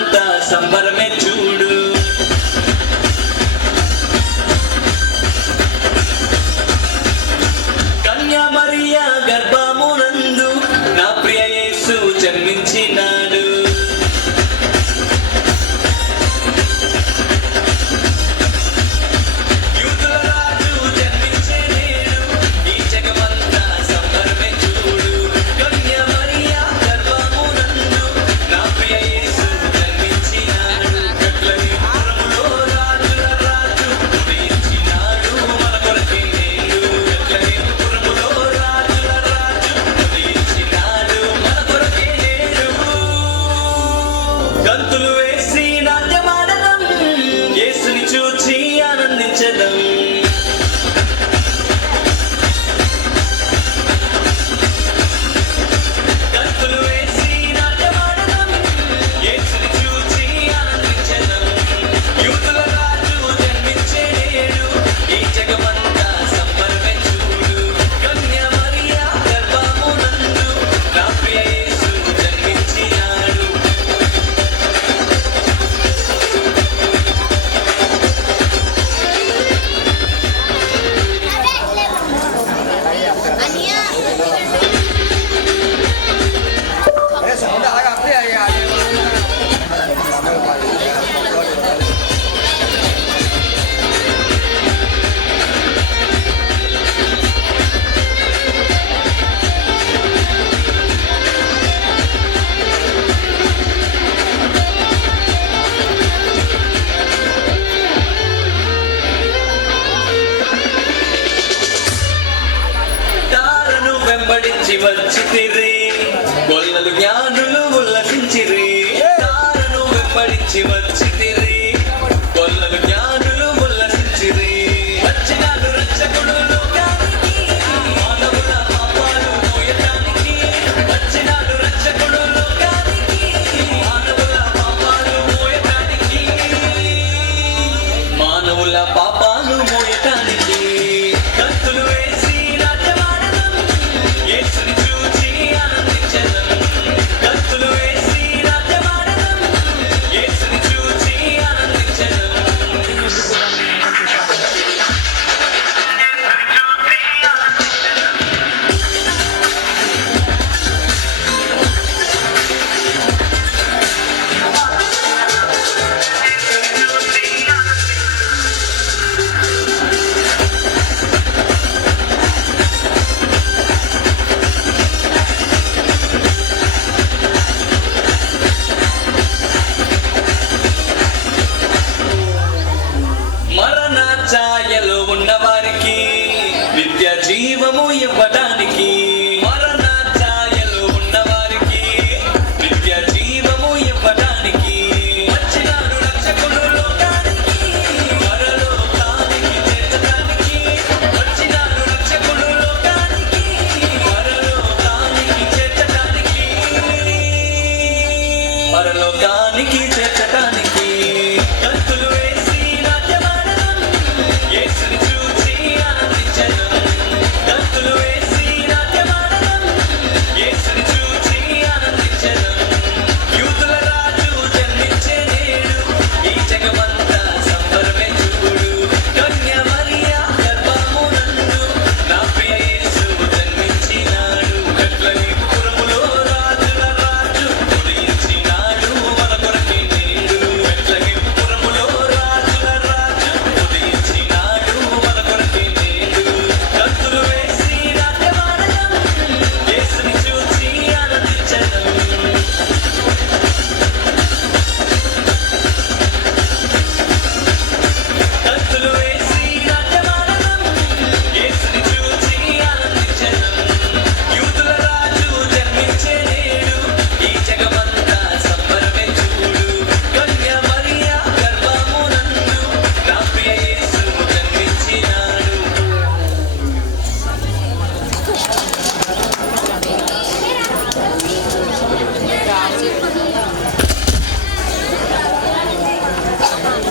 జగమంతా సంబరమే చూడు. కన్యా మరియా గర్భమునందు నా ప్రియ యేసు జన్మించినాడు. గంతులు వేసి నాట్యమాడడం, యేసుని చూచి ఆనందించడం. గంతులు వేసి నాట్యమాడడం, యేసుని చూచి ఆనందించడం. యూదుల రాజు జన్మించే నేడు ఈ జగమంతా సంబరమే చూడు. కన్యా మరియా గర్భమునందు నా ప్రియ యేసు జన్మించినాడు. వెంబడించి వచ్చితిరి, గొల్లలు జ్ఞానులు ఉల్లసించిరి. తారను వెంబడించి వచ్చితిరి, గొల్లలు జ్ఞానులు ఉల్లసించిరి. వచ్చినాడు రక్షకుడు లోకానికి, మానవుల పాపాలు మోయటానికి. వచ్చినాడు రక్షకుడు లోకానికి, మానవుల పాపాలు మోయటానికి. మానవుల పాపాలు మోయటానికి. గంతులు వేసి యేసుని చూచి ఆనందించడం. గంతులు వేసి నాట్యమాడడం, యేసుని చూచి ఆనందించడం. మరణ ఛాయలో ఉన్నవారికి నిత్య జీవము ఇవ్వడానికి. మరణ ఛాయలో ఉన్నవారికి నిత్య జీవము ఇవ్వడానికి. వచ్చినాడు రక్షకుడు లోకానికి, పరలోకానికి చేర్చడానికి. వచ్చినాడు రక్షకుడు లోకానికి, పరలోకానికి చేర్చడానికి. పరలోకానికి చేర్చడానికి.